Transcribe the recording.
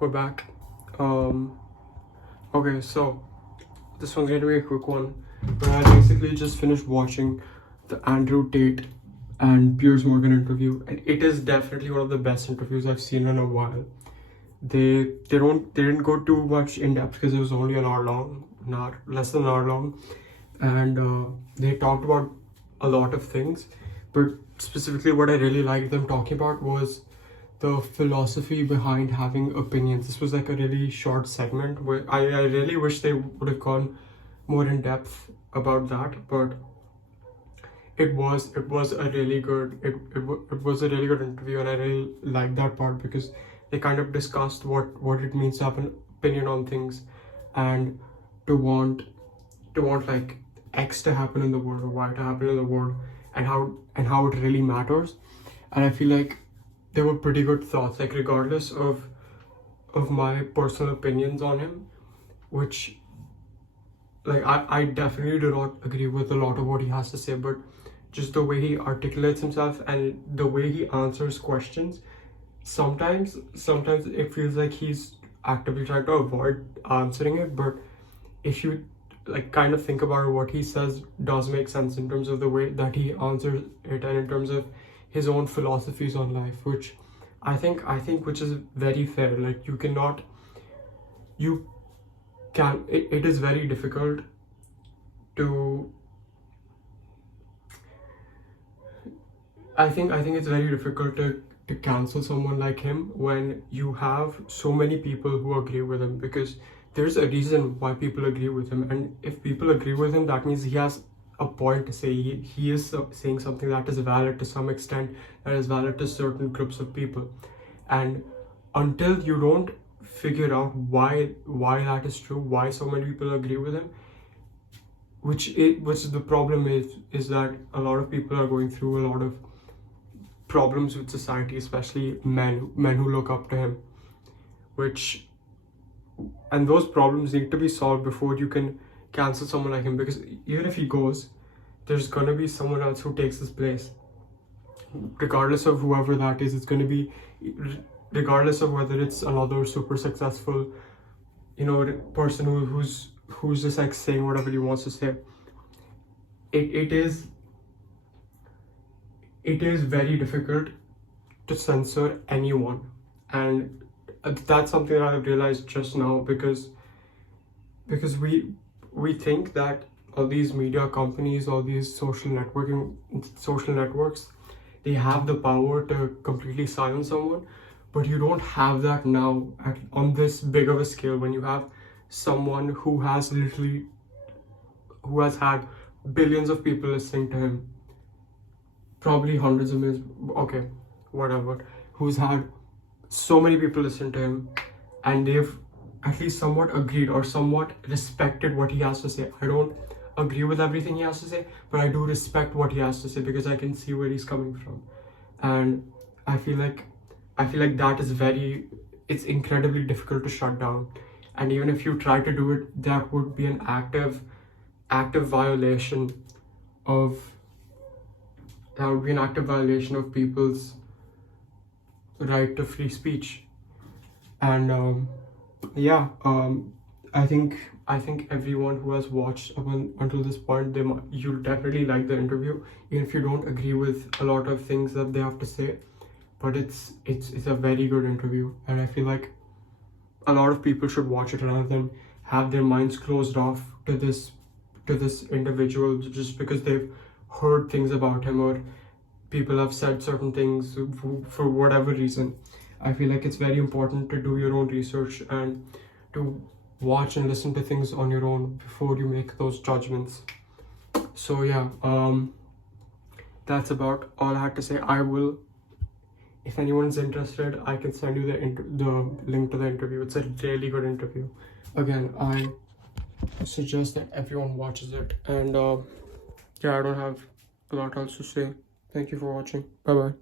we're back. Okay, so this one's gonna be a quick one. But I basically just finished watching the Andrew Tate and Piers Morgan interview, and it is definitely one of the best interviews I've seen in a while. They didn't go too much in depth because it was only an hour long, not less than an hour long, and they talked about a lot of things. But specifically, what I really liked them talking about was the philosophy behind having opinions. This was like a really short segment where I really wish they would have gone more in depth about that, but it was a really good it was a really good interview, and I really liked that part because they kind of discussed what it means to have an opinion on things, and to want like X to happen in the world or Y to happen in the world, and how it really matters. And I feel like they were pretty good thoughts, like regardless of my personal opinions on him, which like I definitely do not agree with a lot of what he has to say, but just the way he articulates himself and the way he answers questions, sometimes it feels like he's actively trying to avoid answering it. But if you like kind of think about it, what he says does make sense in terms of the way that he answers it, and in terms of his own philosophies on life, which I think which is very fair. Like it is very difficult to I think it's very difficult to cancel someone like him when you have so many people who agree with him, because there's a reason why people agree with him. And if people agree with him, that means he has a point to say. He is saying something that is valid to some extent, that is valid to certain groups of people. And until you don't figure out why that is true, why so many people agree with him, which the problem is that a lot of people are going through a lot of problems with society, especially men who look up to him, and those problems need to be solved before you can cancel someone like him. Because even if he goes, there's gonna be someone else who takes his place, regardless of whoever that is. It's gonna be, regardless of whether it's another super successful, person who's just like saying whatever he wants to say. It is very difficult to censor anyone, and that's something that I've realized just now, because we think that all these media companies, all these social networks, they have the power to completely silence someone. But you don't have that now on this big of a scale, when you have someone who has had billions of people listening to him, probably hundreds of millions, okay, whatever, who's had so many people listen to him, and they've at least somewhat agreed or somewhat respected what he has to say. I don't agree with everything he has to say, but I do respect what he has to say, because I can see where he's coming from. And I feel like that is it's incredibly difficult to shut down. And even if you try to do it, that would be an active violation of people's right to free speech. And I think everyone who has watched up until this point, you'll definitely like the interview, even if you don't agree with a lot of things that they have to say. But it's a very good interview, and I feel like a lot of people should watch it rather than have their minds closed off to this individual just because they've heard things about him, or people have said certain things for whatever reason. I feel like it's very important to do your own research and to watch and listen to things on your own before you make those judgments. So yeah, that's about all I had to say. If anyone's interested, I can send you the link to the interview. It's a really good interview. Again, I suggest that everyone watches it. And I don't have a lot else to say. Thank you for watching. Bye bye.